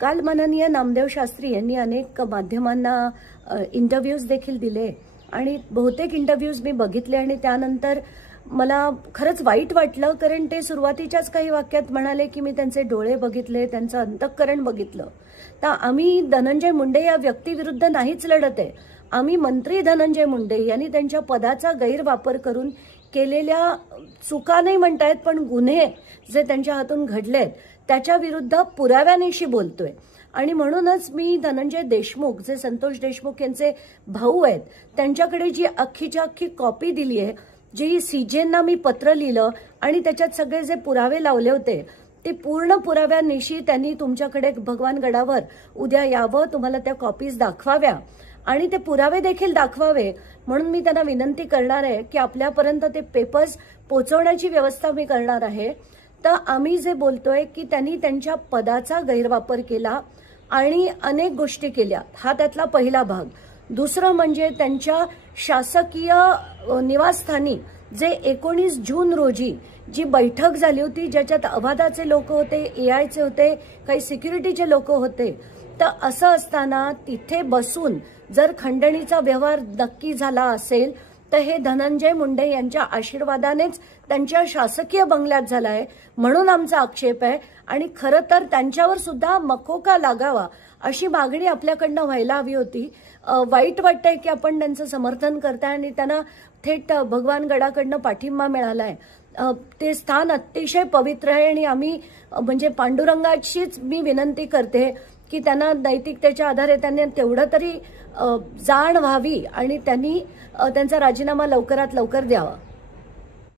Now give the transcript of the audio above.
काल माननीय नामदेव शास्त्री यांनी अनेक माध्यमांना इंटरव्ह्यूज देखील दिले आणि बहुतेक इंटरव्ह्यूज मी बघितले आणि त्यानंतर मला खरंच वाईट वाटलं, कारण ते सुरुवातीच्याच काही वाक्यात म्हणाले की मी त्यांचे डोळे बघितले, त्यांचं अंतःकरण बघितलं. तर आम्ही धनंजय मुंडे या व्यक्तीविरुद्ध नाहीच लढत आहे. आम्ही मंत्री धनंजय मुंडे यांनी त्यांच्या पदाचा गैरवापर करून केलेल्या चुका नाही म्हणतायत, पण गुन्हे जे त्यांच्या हातून घडलेत त्याच्या विरुद्ध पुराव्यानिशी बोलतोय. आणि म्हणूनच मी धनंजय देशमुख, जे संतोष देशमुख यांचे भाऊ आहेत, त्यांच्याकडे जी अख्खीच्या अख्खी कॉपी दिली आहे, जी सीजेंना मी पत्र लिहिलं आणि त्याच्यात सगळे जे पुरावे लावले होते ते पूर्ण पुराव्यानिशी त्यांनी तुमच्याकडे भगवानगडावर उद्या यावं, तुम्हाला त्या कॉपीज दाखवाव्या आणि ते पुरावे देखील दाखवावे. म्हणून मी त्यांना विनंती करणार आहे की आपल्यापर्यंत ते पेपर्स पोहोचवण्याची व्यवस्था मी करणार आहे. तर आम्ही जे बोलतोय की त्यांनी त्यांच्या पदाचा गैरवापर केला आणि अनेक गोष्टी केल्या, हा त्यातला पहिला भाग. दुसरं म्हणजे त्यांच्या शासकीय निवासस्थानी जे 19 जून रोजी जी बैठक झाली होती, ज्याच्यात अवाधाचे लोक होते, एआयचे होते, काही सिक्युरिटीचे लोक होते, तर असं असताना तिथे बसून जर खंडणीचा व्यवहार नक्की झाला असेल तर हे धनंजय मुंडे यांच्या आशीर्वादानेच त्यांच्या शासकीय बंगल्यात झाला आहे, म्हणून आमचा आक्षेप आहे. आणि खरं तर त्यांच्यावर सुद्धा मकोका लागावा अशी मागणी आपल्याकडनं व्हायला हवी होती. वाईट वाटतंय की आपण त्यांचं समर्थन करताय आणि त्यांना थेट भगवानगडाकडनं पाठिंबा मिळालाय. ते स्थान अतिशय पवित्र आहे आणि आम्ही म्हणजे पांडुरंगाचीच मी विनंती करते की त्यांना नैतिकतेच्या आधारे त्यांनी तेवढं तरी जाण व्हावी आणि त्यांनी त्यांचा राजीनामा लवकरात लवकर द्यावा.